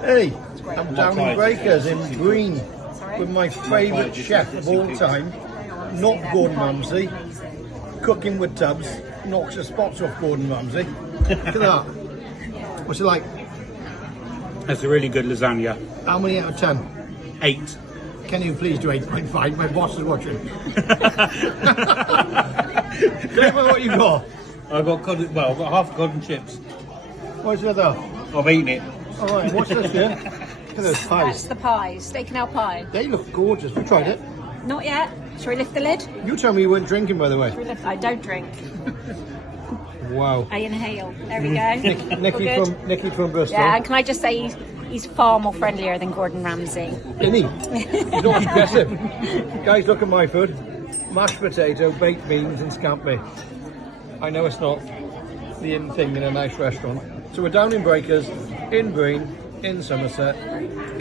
Hey, I'm down in Breakers in Green with my favourite chef of all time, not Gordon Ramsay. Cooking with tubs knocks the spots off Gordon Ramsay. Look at that. What's it like? That's a really good lasagna. How many out of 10? 8. Can you please do 8.5? My boss is watching. Tell me what you got. I've got half cod and chips. What's the other? I've eaten it. All right, what's this here? Look at those That's pies. the pies, steak and ale pie. They look gorgeous. You tried it? Not yet. Shall we lift the lid? You told me you weren't drinking, by the way. I don't drink. Wow. I inhale. There we go. Nicky from Bristol. Yeah, and can I just say he's far more friendlier than Gordon Ramsay. Isn't he? He's not aggressive. Guys, look at my food. Mashed potato, baked beans and scampi. I know it's not the in thing in a nice restaurant. So we're down in Breakers, in Breen, in Somerset.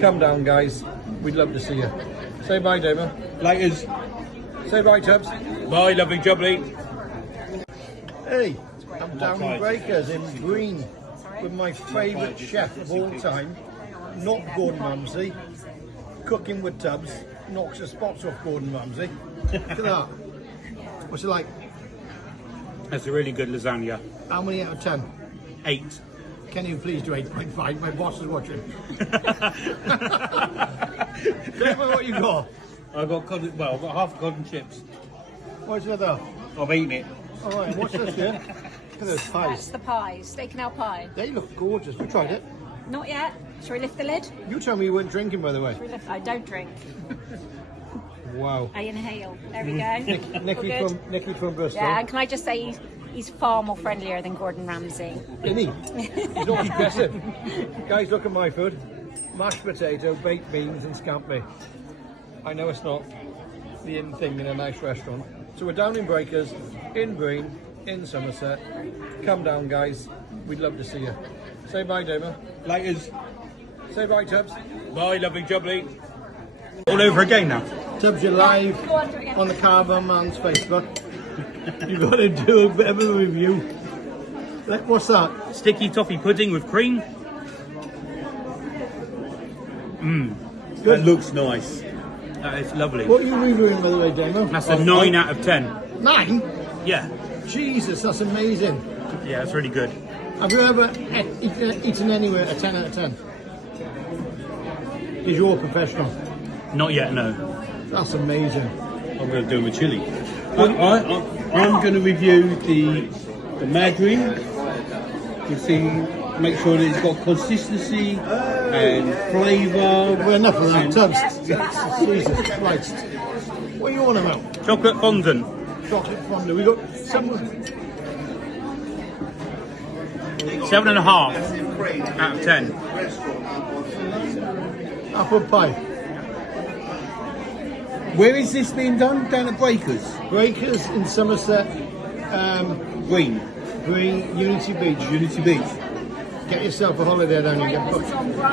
Come down, guys. We'd love to see you. Say bye, Damon. Laters. Say bye, Tubbs. Bye, lovely jubbly. Hey, I'm down in Breakers in Breen with my favourite chef of all time, not Gordon Ramsay. Cooking with tubs knocks the spots off Gordon Ramsay. Look at that. What's it like? That's a really good lasagna. How many out of 10? 8. Can you please do 8.5? My boss is watching. Tell me what you got. I've got half cod and chips. What's the other? I've eaten it. All right, what's this here? Look at those That's pies. the pies, steak and ale pie. They look gorgeous. You tried it? Not yet. Shall we lift the lid? You told me you weren't drinking, by the way. I don't drink. Wow. I inhale. There we go. Nicky from Bristol. Yeah, and can I just say he's far more friendlier than Gordon Ramsay. Isn't he? He's not aggressive. Guys, look at my food. Mashed potato, baked beans and scampi. I know it's not the in thing in a nice restaurant. So we're down in Breakers, in Breen, in Somerset. Come down, guys. We'd love to see you. Say bye, Damon. Laters. Say bye, Tubbs. Bye, lovely jubbly. All over again now. Tubbs, you're live on the Caravan Man's Facebook. You've got to do a bit of a review. What's that? Sticky toffee pudding with cream. Good. That looks nice. That is lovely. What are you reviewing, by the way, Damon? That's a 9 out of 10. 9? Yeah. Jesus, that's amazing. Yeah, it's really good. Have you ever eaten anywhere a 10 out of 10? Is you're a professional? Not yet, no. That's amazing. I'm going to do them with chilli. I'm going to review the margarine. You see, make sure that it's got consistency and flavour. Well, enough of that, Tubbs. Jesus Christ. What are you on about? Chocolate fondant. Chocolate fondue. We got some 7.5 out of 10. apple pie. Where is this being done? Down at Breakers? Breakers in Somerset. Green. Green, Unity Beach. Unity Beach. Get yourself a holiday down and get booked.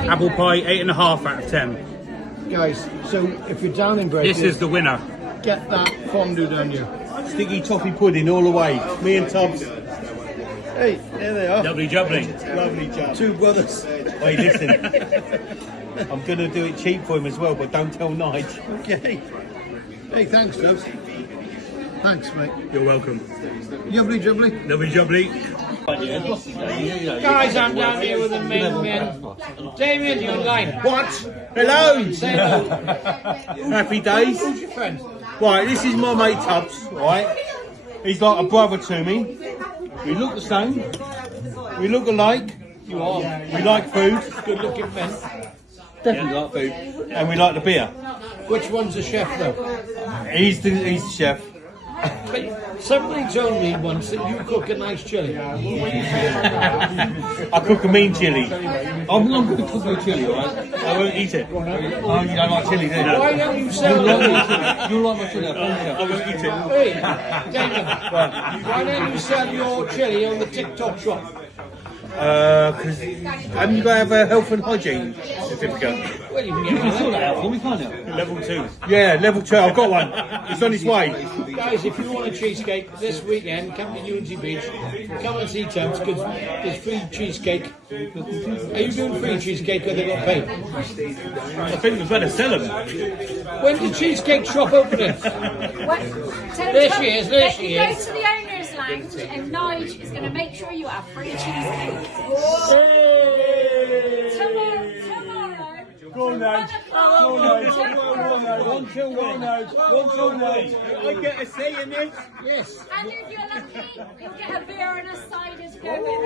Apple pie, 8.5 out of 10. Guys, so if you're down in Breakers, This is the winner. get that fondue down here. Sticky toffee pudding all the way. Me and Tubbs. Hey, there they are. Lovely jubbly. Lovely job. Two brothers. Hey, listen. I'm going to do it cheap for him as well, but don't tell Nige. Okay. Hey, thanks, Tubbs. Thanks, mate. You're welcome. Jubbly, jubbly. Lovely jubbly. Guys, I'm down here with the main man. Damien, you're online. What? Hello! Say hello. Happy days. Who's your friend? Right, this is my mate Tubbs, right? He's like a brother to me. We look the same. We look alike. You are. We like food. Good looking men. Definitely like food. And we like the beer. Which one's the chef, though? He's the chef. But somebody told me once that you cook a nice chili. I cook a mean chilli. I'm not going to cook no chilli, alright? I won't eat it. Oh, you don't like chilli, do you? Why don't you sell your... You like my chilli? I won't eat it. Hey, Damien, why don't you sell your chili on the TikTok shop? Because haven't you got to have a health and hygiene certificate? Well, you can get one of Sort them. that out for me, can't you? Level 2. Yeah, level 2. I've got one. It's on its way. Guys, if you want a cheesecake this weekend, come to Unity Beach. Come and see Tubbs because there's free cheesecake. Are you doing free cheesecake or they got paid? I think we better sell them. When's the cheesecake shop opening? There she is, there she Go is. to the owner's lounge and Nige is going to make sure you have free cheesecake. Tomorrow. Go on, Nige. One till one. I get a say in this. Yes. And if you're lucky, you'll get a beer and a cider to go with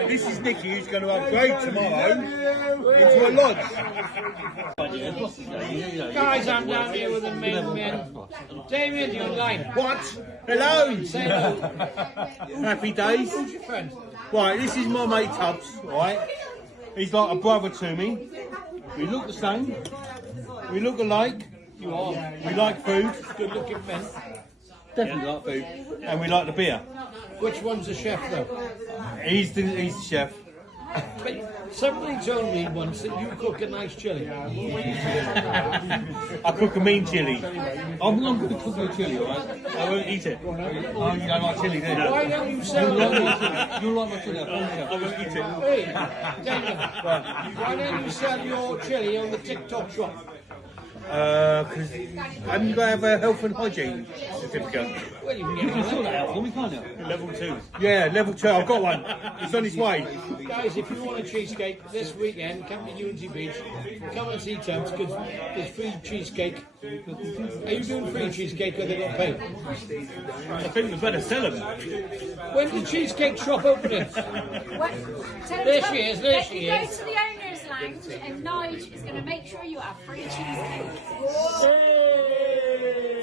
Right, this is Nicky who's going to upgrade tomorrow into a lodge. Guys, I'm down here with the main man. Damien, you're online. What? Hello. Say hello. Happy days. Who's your friend? Right, this is my mate Tubbs, right? He's like a brother to me. We look the same. We look alike. You are. We like food. Good looking men. Definitely like food. And we like the beer. Which one's the chef though? He's the chef. But somebody told me once that you cook a nice chili. I cook a mean chili. I'm not going to cook a chili, alright? I won't eat it. Oh, you don't like chili, do you? Why don't you sell You your like my chili? I promise you. I won't eat it. Hey, Damien, why don't you sell your chili on the TikTok shop? Because haven't you got to have a health and hygiene certificate? Well, you can get one of Sort them. that out for me, can't you? Level 2. Yeah, level 2. I've got one. It's on its way. Guys, if you want a cheesecake this weekend, come to Unity Beach. Come and see Tubbs because there's free cheesecake. Are you doing free cheesecake or they got paid? I think we better sell them. When's the cheesecake shop opening? There she is, there she Go is. to the owner's lounge and Nige is going to make sure you have free cheesecake.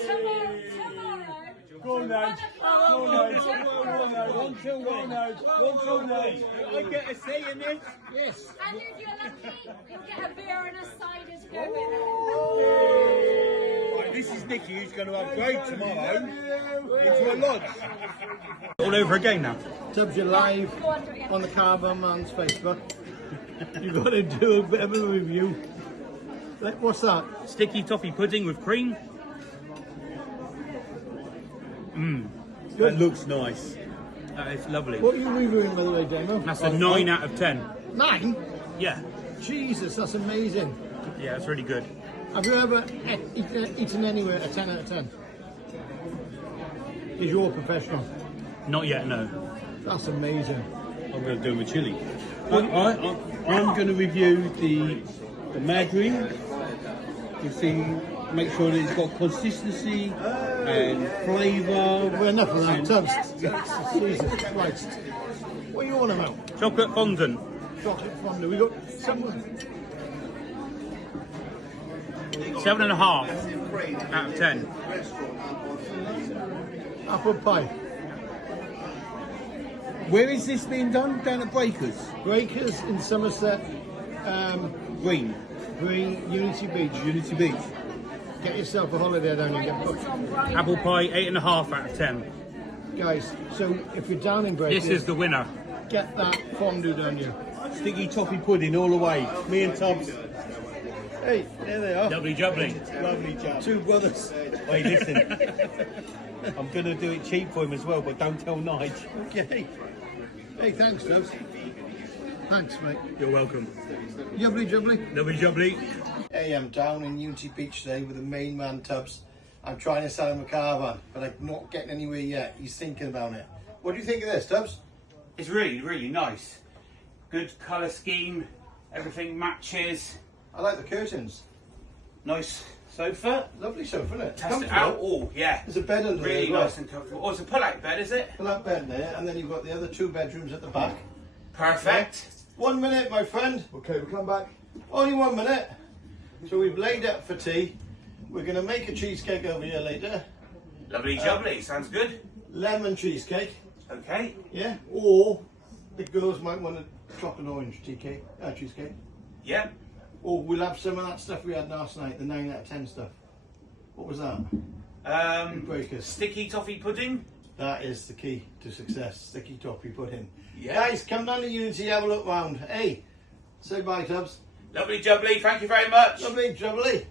Tomorrow. Go on, Nige. One till one. I get a say in this. Yes. And if you're lucky, you'll get a beer and a cider to go with Right, this is Nicky who's going to upgrade tomorrow into a lodge. All over again now. Tubbs, you're live on the Caravan Man's Facebook. You've got to do a bit of a review. Like, what's that? Sticky toffee pudding with cream. That looks nice. That is lovely. What are you reviewing, by the way, Damo? That's a 9 out of 10. 9? Yeah. Jesus, that's amazing. Yeah, it's really good. Have you ever eaten anywhere a 10 out of 10? Is you're a professional? Not yet, no. That's amazing. I'm going to do with chili. I'm going to review the margarine. You see, make sure that it's got consistency and flavour. Well, enough of that, Tubbs. Jesus Christ. What are you on about? Chocolate fondant. Chocolate fondue. We got someone. 7.5 out of 10. Apple pie. Where is this being done? Down at Breakers? Breakers in Somerset. Green. Green, Unity Beach. Unity Beach. Get yourself a holiday down and get booked. Apple pie, 8.5 out of 10. Guys, so if you're down in Breakers, This is the winner. get that fondue down you. Sticky toffee pudding all the way. Me and Tubbs. Hey, there they are. Lovely jubbly. Lovely job. Two brothers. Hey, listen. I'm going to do it cheap for him as well, but don't tell Nige. Okay. Hey, thanks, Tubbs. Thanks, mate. You're welcome. Jubbly, jubbly. Lovely jubbly. Hey, I'm down in Unity Beach today with the main man, Tubbs. I'm trying to sell him a caravan, but I'm not getting anywhere yet. He's thinking about it. What do you think of this, Tubbs? It's really, really nice. Good colour scheme, everything matches. I like the curtains. Nice sofa. Lovely sofa, isn't it? Test it out. Oh, yeah. There's a bed under there Really as well. nice and comfortable. Oh, it's a pull-out bed, is it? Pull that bed there, and then you've got the other 2 bedrooms at the back. Perfect. 1 minute, my friend. Okay, we'll come back. Only 1 minute. So we've laid up for tea. We're going to make a cheesecake over here later. Lovely jubbly. Sounds good. Lemon cheesecake, Okay. yeah? Or the girls might want a chocolate orange cheesecake. Yeah. Or we'll have some of that stuff we had last night, the 9 out of 10 stuff. What was that? Breakers. Sticky toffee pudding. That is the key to success. Sticky toppy pudding. Yeah. Guys, come down to Unity, have a look round. Hey, say bye, Tubbs. Lovely jubbly, thank you very much. Lovely, jubbly.